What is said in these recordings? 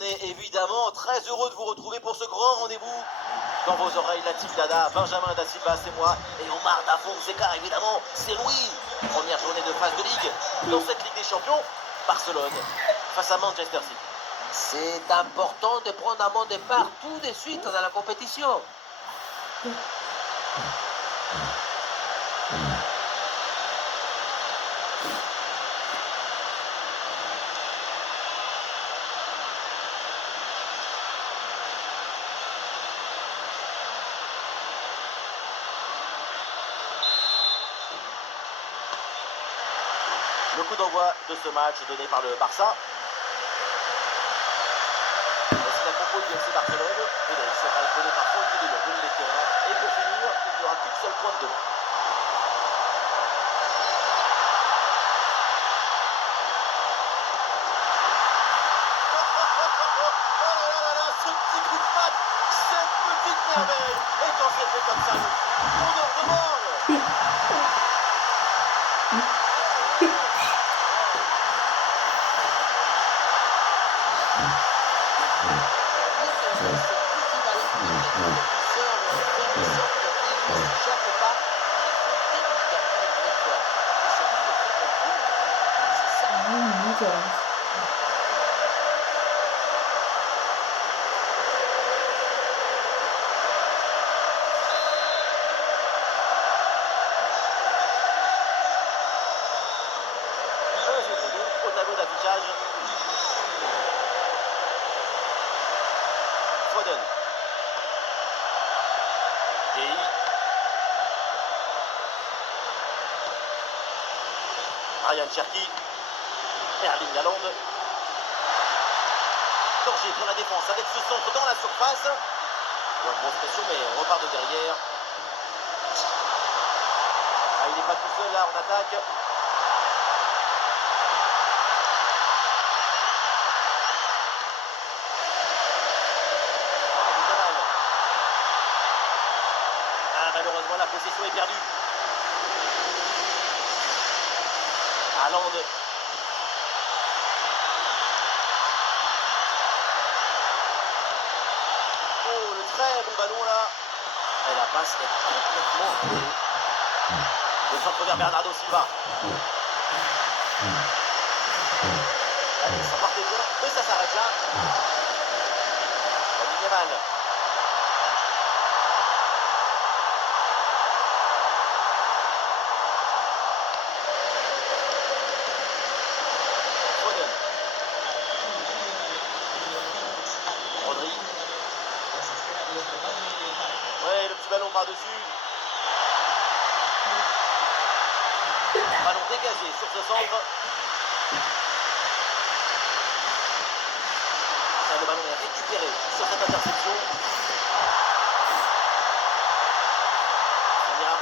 on est évidemment très heureux de vous retrouver pour ce grand rendez-vous. Dans vos oreilles, la team Dada, Benjamin Da Silva, c'est moi, et Omar Da Fonseca, évidemment, c'est Louis. Première journée de phase de ligue. Dans cette Ligue des Champions, Barcelone face à Manchester City. C'est important de prendre un bon départ tout de suite dans la compétition. Le coup d'envoi de ce match donné par le Barça. Voici la compo du FC Barcelone. Pedri sera épaulé par Francky de Jong, le terrain. Et pour finir, il n'y aura qu'une seule pointe de main. Ce petit coup de patte, cette petite merveille. Et quand c'est fait comme ça, on en redemande. Au tableau d'affichage, Foden, Gay, Ryan Cherki, Erling Haaland. Danger pour la défense avec ce centre dans la surface. Une grosse pression, mais on repart de derrière. Ah, il n'est pas tout seul là en attaque. Malheureusement, la possession est perdue. Haaland. Oh, le très bon ballon là. Et la passe est complètement... Le centre vers Bernardo Silva. Allez, ça partait bien, mais ça s'arrête là. Lamine Yamal. Ouais, le petit ballon par-dessus. Ballon dégagé sur ce centre. Le ballon est récupéré sur cette interception. Signa.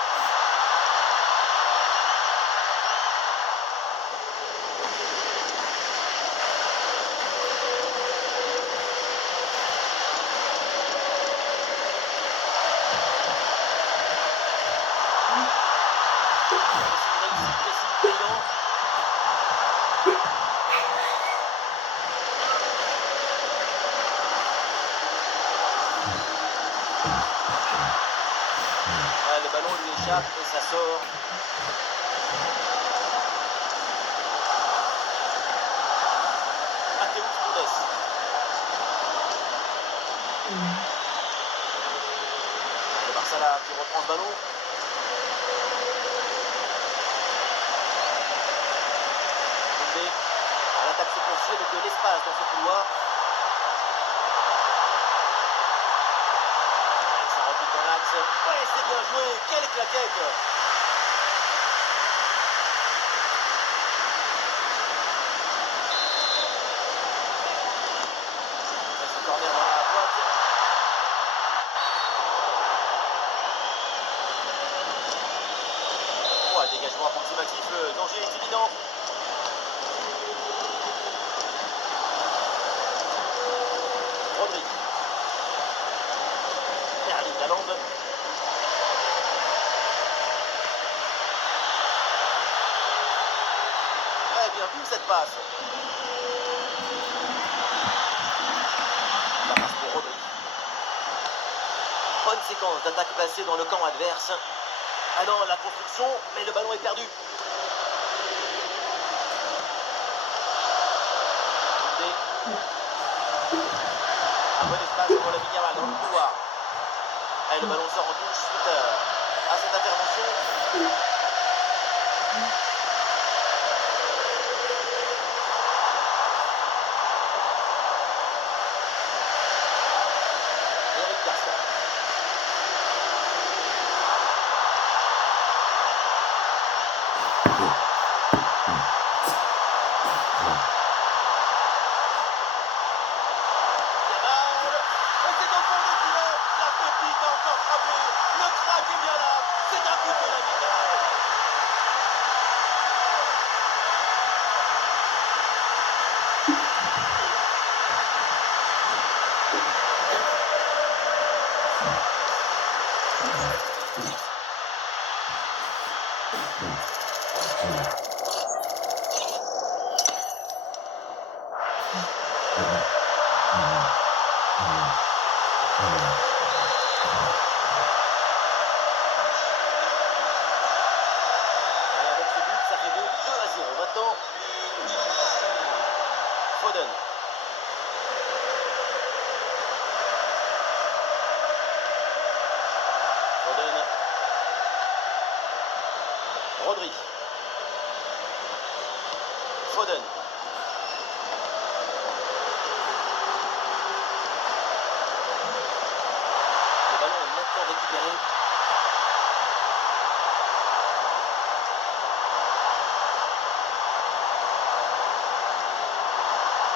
Le ballon lui échappe et ça sort. Matheus Nunes. Le Barça là qui reprend le ballon. Koundé à l'attaque se poursuit avec de l'espace dans ce couloir. Ouais, c'est bien joué, quelle claquette! Ce corner dans la boîte. Oh, un dégagement approximatif, le danger est évident. Rodri. Erling Haaland. Bien vu cette passe. défense d'attaque placée dans le camp adverse. Ah non, la construction, mais le ballon est perdu. Koundé. Un bon espace pour le Yamal dans le couloir. Et le ballon sort en touche suite à cette intervention. Eric Garcia. Yamal. Et c'est au fond des filets. La petite a encore frappé. Le crack est bien là. C'est un but de la Yamal. Et avec ce but, ça fait 2-0 maintenant. Foden. Foden. Rodri. Foden. Le ballon est maintenant récupéré.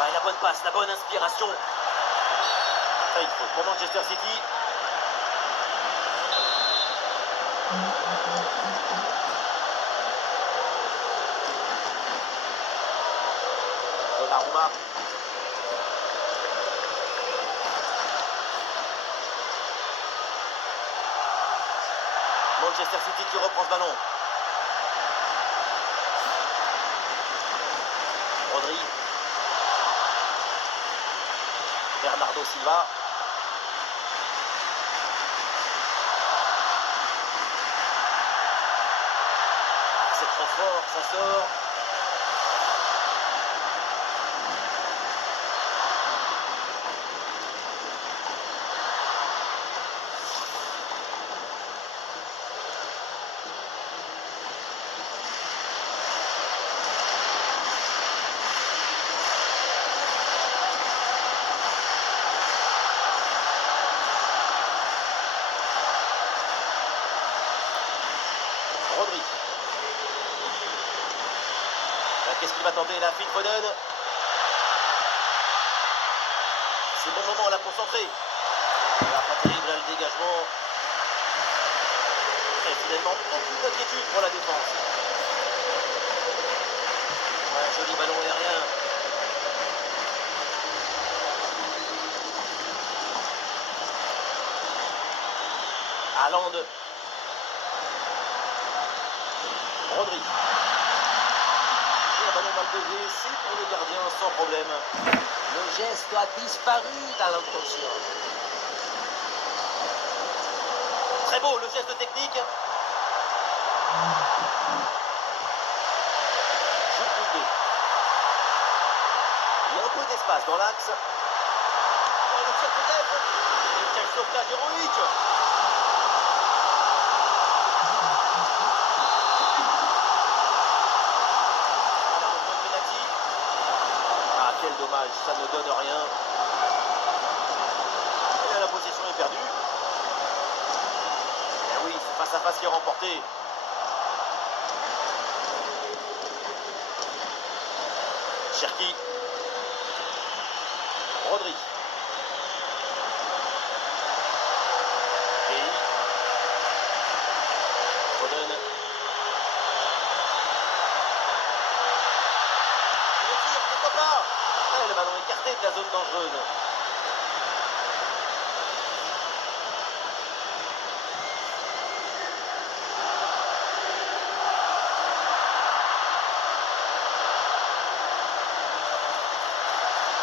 Ouais, la bonne passe, la bonne inspiration. Ah, il faut pour Manchester City. Donnarumma. Manchester City qui reprend ce ballon. Rodri. Bernardo Silva. Ah, c'est trop fort, ça sort. Rodri. Qu'est-ce qu'il va tenter là, Phil Foden? C'est bon moment là pour centrer. Pas terrible là, le dégagement. Et finalement, aucune inquiétude pour la défense. Ouais, joli ballon aérien. Haaland. Rodri. Et un ballon mal posé, c'est pour le gardien sans problème. Le geste a disparu dans l'intention. Très beau le geste technique. Jules Koundé. Il y a un peu d'espace dans l'axe. Oh, le tir peut-être. Et quel sauvetage héroïque. Ah, quel dommage, ça ne donne rien. Et la possession est perdue. Et oui, c'est face à face qui est remporté. Cherki. Rodri. Et Foden. Le tir, pourquoi pas? Ah, le ballon écarté de la zone dangereuse.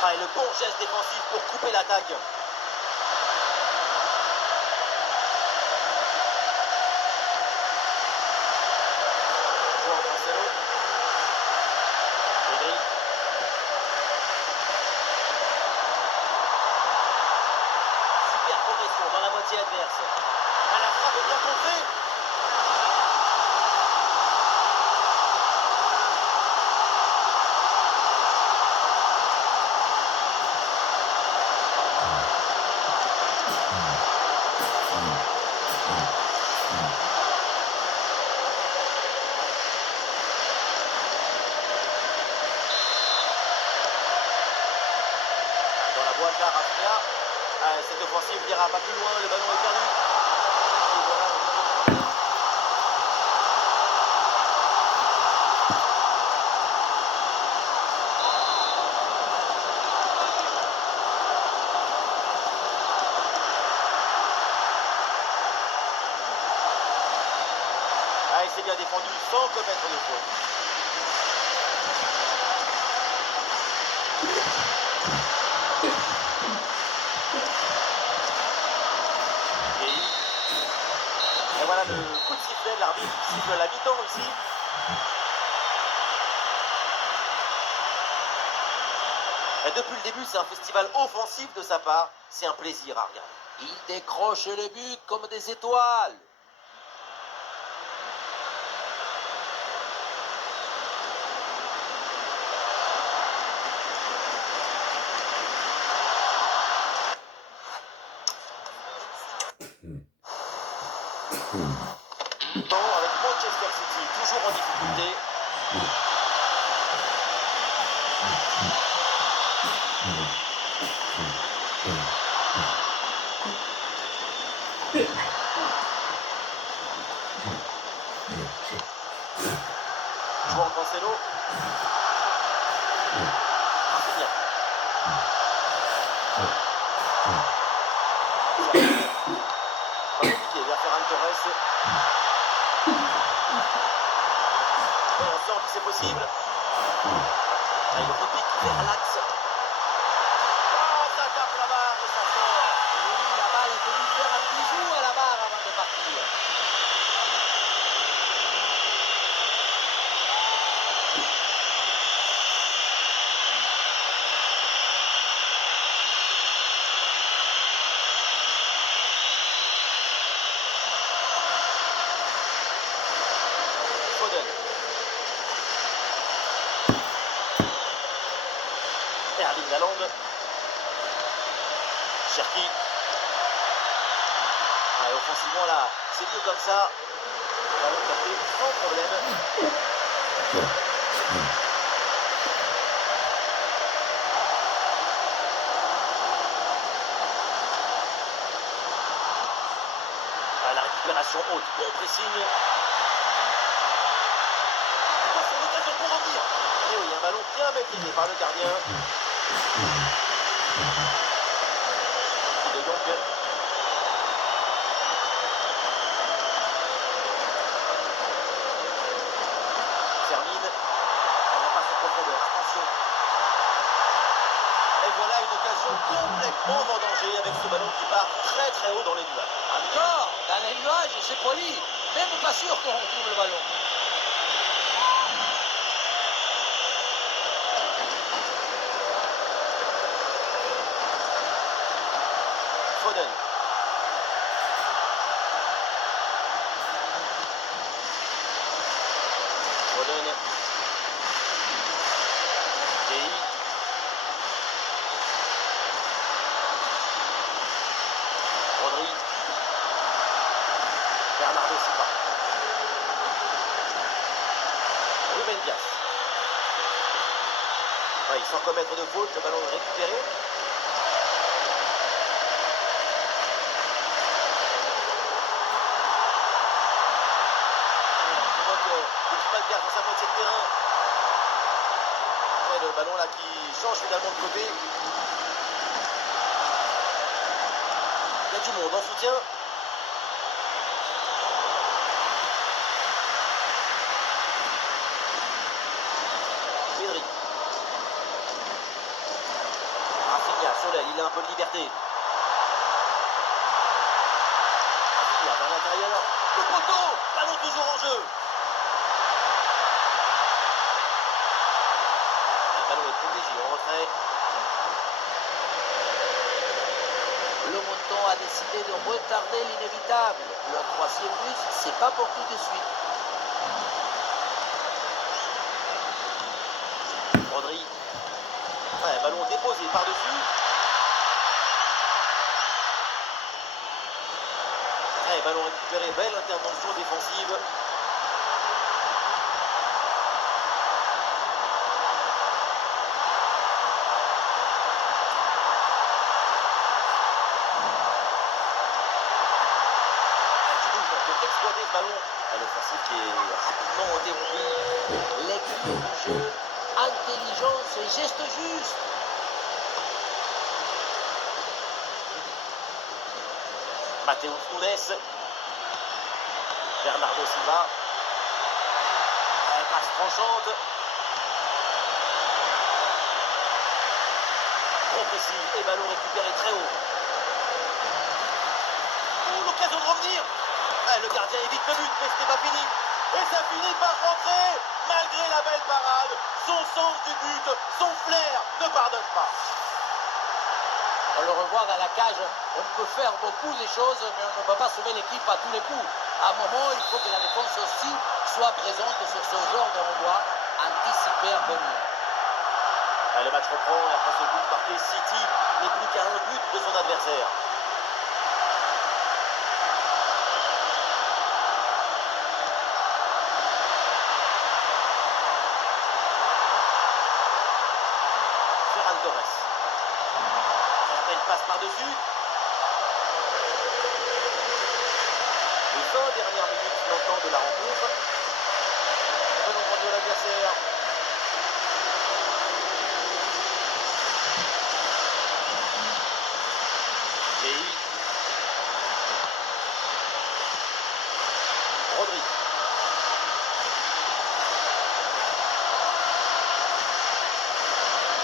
Ah, et le bon geste défensif pour couper l'attaque. Meyers. Ah, la frappe est bien contrée. Dans la boîte là, Rafinha. Cette offensive n'ira pas plus loin, le ballon est perdu. Et voilà, le ballon. Ah, il s'est bien défendu sans commettre de faute. Et voilà le coup de sifflet de l'arbitre qui siffle la mi-temps ici. Et depuis le début, c'est un festival offensif de sa part. C'est un plaisir à regarder. Il décroche les buts comme des étoiles. Avec Manchester City, toujours en difficulté. João Cancelo. Rafinha. Pas compliqué vers Ferran Torres. Et on sent que c'est possible. Ah, il repique vers l'axe. Oh, ça tape la barre et ça sort. Oui, la balle est venue faire un bisou à la barre avant de partir. Foden. Erling Haaland. Cherki. Ah, et offensivement là, c'est mieux comme ça. Ballon capté sans problème. Ah, la récupération haute, bon pressing. Attention, l'occasion pour revenir. Et oui, un ballon bien maîtrisé par le gardien. De Jong. Termine. Elle n'a pas son profondeur. Attention. Et voilà une occasion complètement vendangée avec ce ballon qui part très très haut dans les nuages. Encore, dans les nuages, c'est poli. Même pas sûr qu'on retrouve le ballon. Foden. Foden. Gueye. Rodri. Bernardo Silva. Ruben Dias. Ouais, sans commettre de faute, le ballon est récupéré. On voit que l'équipe adverse dans sa moitié de terrain. Ouais, le ballon là qui change finalement de côté. Il y a du monde en soutien. Pedri. Rafinha sur l'aile, il a un peu de liberté. Rafinha vers l'intérieur. Le poteau, ballon toujours en jeu. Le ballon est protégé en retrait. Le montant a décidé de retarder l'inévitable. Le troisième but, c'est pas pour tout de suite. Rodri. Ouais, ballon déposé par-dessus. Ouais, ballon récupéré, belle intervention défensive. Exploiter ce ballon. L'offensive qui est rapidement interrompue. Lecture du jeu, intelligence et geste juste. Matheus Nunes. Bernardo Silva. Passe tranchante. Trop précis et ballon récupéré très haut. L'occasion de revenir. Le gardien évite le but, mais ce n'est pas fini. Et ça finit par rentrer. Malgré la belle parade, son sens du but, son flair ne pardonne pas. On le revoit dans la cage, on peut faire beaucoup de choses, mais on ne peut pas sauver l'équipe à tous les coups. À un moment, il faut que la défense aussi soit présente sur ce genre de renvoi, anticiper un peu mieux. Le match reprend et après ce but marqué, City n'est plus qu'à un but de son adversaire. Ferran Torres. La belle passe par-dessus. Les 20 dernières minutes maintenant de la rencontre. Bon nombre de l'adversaire. Rodri.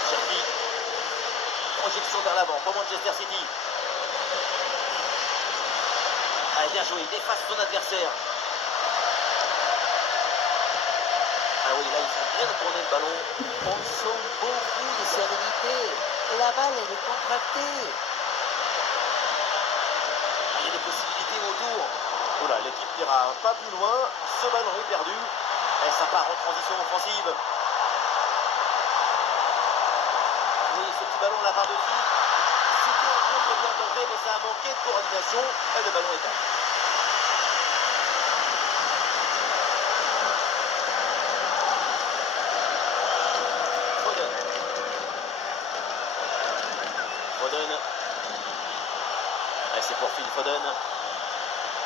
Cherki. Projection vers l'avant pour Manchester City. Bien joué, il dépasse son adversaire. Ah oui, là, ils sont bien tourner le ballon. On sent beaucoup de sérénité. La balle, elle est contractée. Il y a des possibilités autour. Voilà, l'équipe n'ira pas plus loin. Ce ballon est perdu. Et ça part en transition offensive. Oui, ce petit ballon là par-dessus. C'était un contre bien tenté, mais ça a manqué de coordination. Et le ballon est perdu. Foden. C'est pour Phil Foden.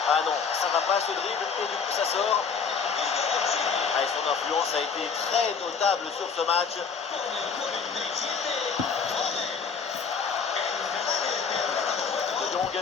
Ah non, ça va pas ce dribble et du coup ça sort. Son influence a été très notable sur ce match. De Jong.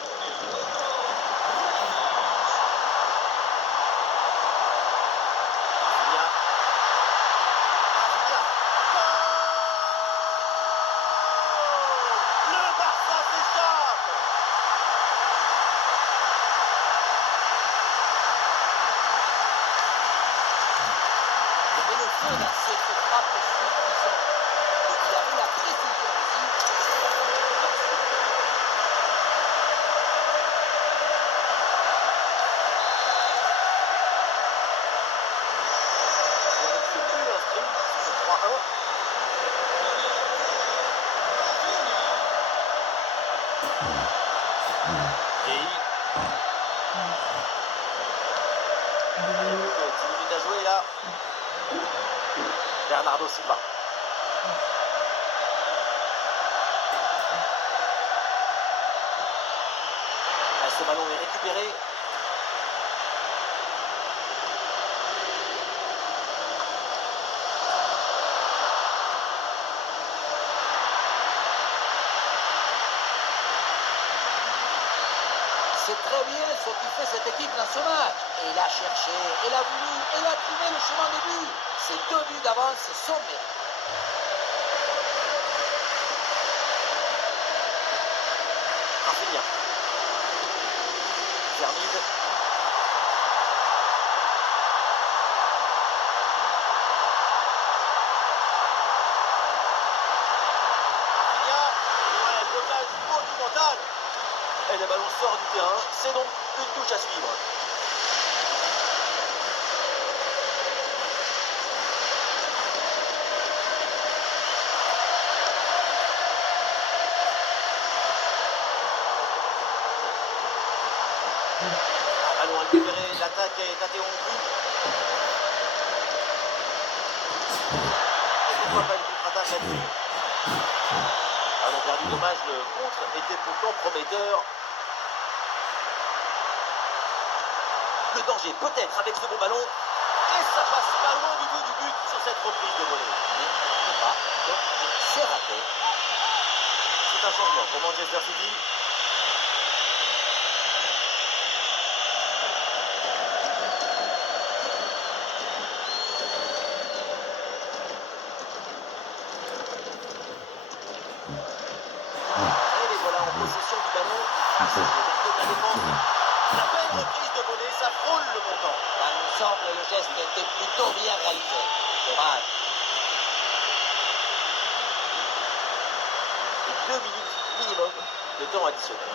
Bernardo Silva. Ce ballon est récupéré. C'est très bien ce qui fait cette équipe dans ce match. Et il a cherché, il a voulu, il a trouvé le chemin de but. Ces 2 buts d'avance sont mérités. Rafinha. Termine. Rafinha. Ouais, blocage monumental. Et le ballon sort du terrain. C'est donc une touche à suivre. Ballon récupéré, l'attaque est interrompue. Et pourquoi pas une contre-attaque là-dessus? Ballon perdu, dommage, le contre était pourtant prometteur. Le danger peut-être avec ce bon ballon. Et ça passe pas loin du tout du but sur cette reprise de volée. Mais pas, donc c'est raté. C'est un changement pour Manchester City. Et les voilà en possession du ballon. C'est le de la défense. La belle reprise de volée, ça frôle le montant. Il me semble que le geste était plutôt bien réalisé. Dommage. Et 2 minutes minimum de temps additionnel.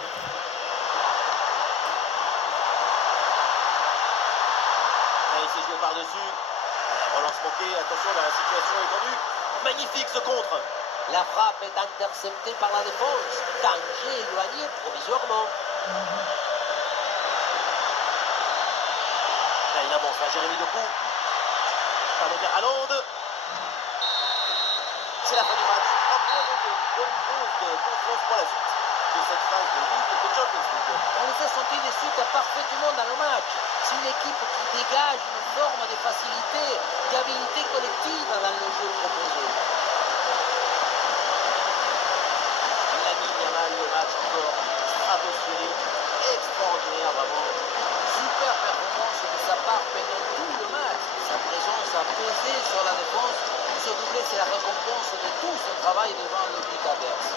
Là, il s'est joué par-dessus. Relance manquée, attention, la situation est tendue. Magnifique ce contre. La frappe est interceptée par la défense. Danger éloigné provisoirement. Là, il avance, là, Jérémy Doku. Ballon vers Haaland. C'est la fin du match. Après, donc, une bonne pause de confiance pour la suite de cette phase de Ligue de Champions League. On les a sentis de suite parfaitement dans le match. C'est une équipe qui dégage une forme de facilité, d'habilité collective dans le jeu proposé. Lamine Yamal, le match encore stratosphérique, extraordinaire, vraiment. Super performance de sa part pendant tout le match. Sa présence a pesé sur la défense. Ce doublé, c'est la récompense de tout ce travail devant le but adverse.